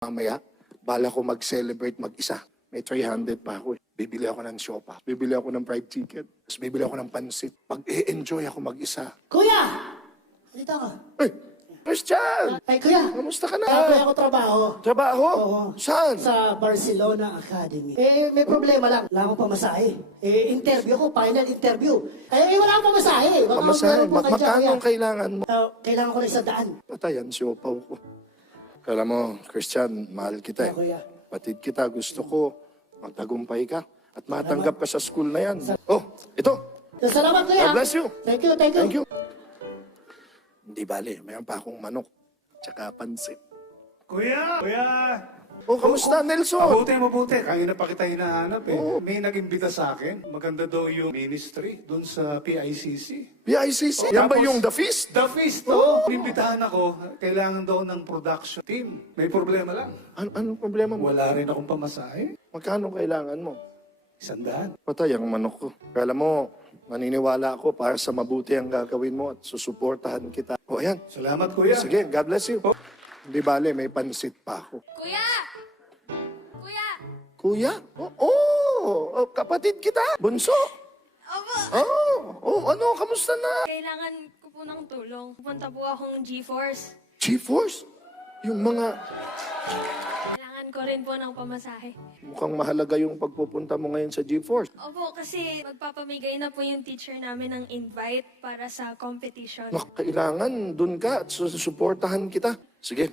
Mamaya, bala ko mag-celebrate mag-isa. May 300 pa ako. Bibili ako ng siopa. Bibili ako ng fried chicken. Tapos bibili ako ng pansit. Pag-e-enjoy ako mag-isa. Kuya! Dito ka. Hey! Christian! Ay, kuya. Kamusta ka na? Apply ako trabaho. Trabaho? Oo. Saan? Sa Barcelona Academy. May problema lang. Wala akong pamasahe. Interview ko, final interview. Wala akong pamasahe. Pamasahe? Magkano kailangan mo? Kailangan ko na 100. Patayan, siopaw ko. Kala mo, Christian, mahal kita eh. Kuya. Patid kita, gusto ko magtagumpay ka at matanggap ka sa school na yan. Oh, ito. Salamat, kuya. God bless you. Thank you, thank you. Thank you. Hindi bale, mayroon pa akong manok. Tsaka pansit. Kuya! Kuya! Oh, kamusta, Nelson? Mabuti. Kanina pa kita hinahanap eh. Oo. May nag-imbita sa akin. Maganda daw yung ministry doon sa PICC. PICC? Oh, Yan ba tapos- yung The Feast? The Feast, oh. Inimbitahan ako. Kailangan daw ng production team. May problema lang. Anong problema mo? Wala rin akong pamasahe. Magkano kailangan mo? 100. Patay ang manok ko. Kala mo, maniniwala ako para sa mabuti ang gagawin mo at susuportahan kita. O ayan. Salamat, kuya. Sige, God bless you. Oh. Hindi bale, may pansit pa ako. Kuya! Kuya! Kuya? Oh, kapatid kita. Bunso. Opo! Ano, kamusta na? Kailangan ko po ng tulong. Pupunta po akong GeForce. GeForce? Yung mga Kailangan ko rin po ng pamasahe. mukhang mahalaga yung pagpupunta mo ngayon sa GeForce. Opo, kasi magpapamigay na po yung teacher namin ng invite para sa competition. Kailangan dun ka at susuportahan kita. Sige.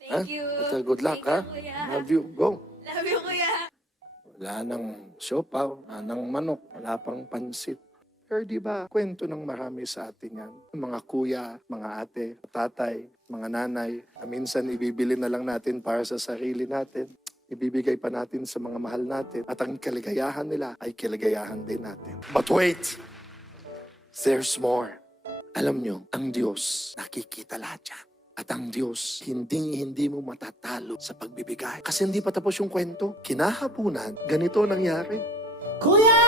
Thank you. Better good luck, Thank ha? you, kuya. Love you. Go. Love you, kuya. Wala nang siopaw, wala nang manok, wala pang pansit. Pero di ba, kwento ng marami sa atin yan. Mga kuya, mga ate, tatay, mga nanay, na minsan ibibili na lang natin para sa sarili natin. Ibibigay pa natin sa mga mahal natin. At ang kaligayahan nila ay kaligayahan din natin. But wait! There's more. Alam nyo, ang Diyos nakikita lahat yan. At ang Diyos, hindi mo matatalo sa pagbibigay. Kasi hindi pa tapos yung kwento. Kinahapunan, ganito nangyari. Kuya!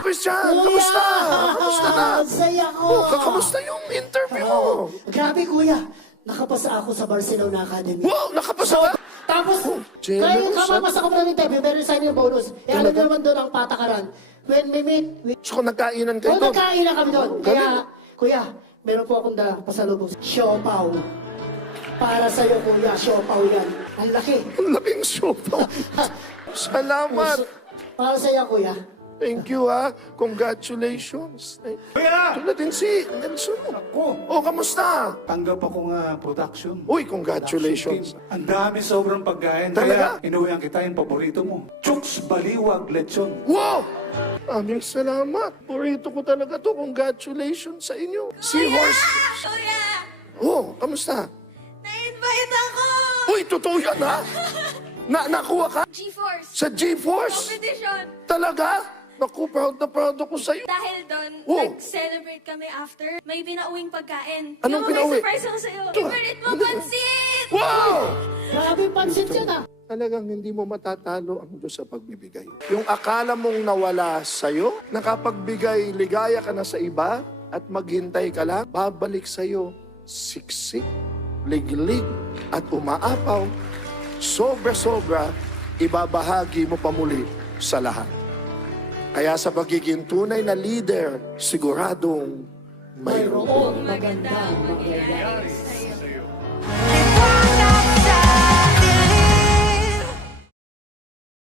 Christian, kamusta? Kamusta na? Saya ko. Oh, kamusta yung interview mo? Grabe, kuya. Nakapasa ako sa Barcelona Academy. Wow, nakapasa ka? Tapos, Generous, kaya kamapasa ko pa ng interview, meron signing bonus. Alam niyo naman doon ang patakaran. When we meet, So, nagkainan kayo doon? nagkain na kami doon. Kaya, kuya, meron po akong dalang pasalubong. Siopaw. Para sa'yo, kuya, siopaw yan. Ang laki. Ang laking sopa. Salamat. Para sa'yo, kuya. Thank you, ha. Congratulations. Kuya! Tulad din si Nelson. Ako! Oh, kamusta? Tanggap ako nga production. Uy, congratulations. Team. Ang dami sobrang pagkain. Talaga? Kaya inuwihan kita yung paborito mo. Chooks, baliwag, lechon. Wow! Aming salamat. Burrito ko talaga to. Congratulations sa inyo. Seahorse. Kuya! Oh, kamusta? Na-invite ako! Uy, totoo yan, ha? Nakuha ka? GeForce! Sa GeForce? Competition! Talaga? Naku, proud na proud ako sa'yo. Dahil doon, Oh. nag-celebrate kami after. May pinauwing pagkain. Anong Yung pinauwi? May surprise ako sa'yo. Favorite mo, pansit! Wow! Grabe yung pansit yun, ah. Talagang hindi mo matatalo ang Diyos sa pagbibigay. Yung akala mong nawala sa'yo, nakapagbigay ligaya ka na sa iba, at maghintay ka lang, babalik sa'yo siksik, liglig, at umaapaw. Sobra-sobra, ibabahagi mo pa muli sa lahat. Kaya sa pagiging tunay na leader, siguradong mayroong Mayroong magandang mangyayari.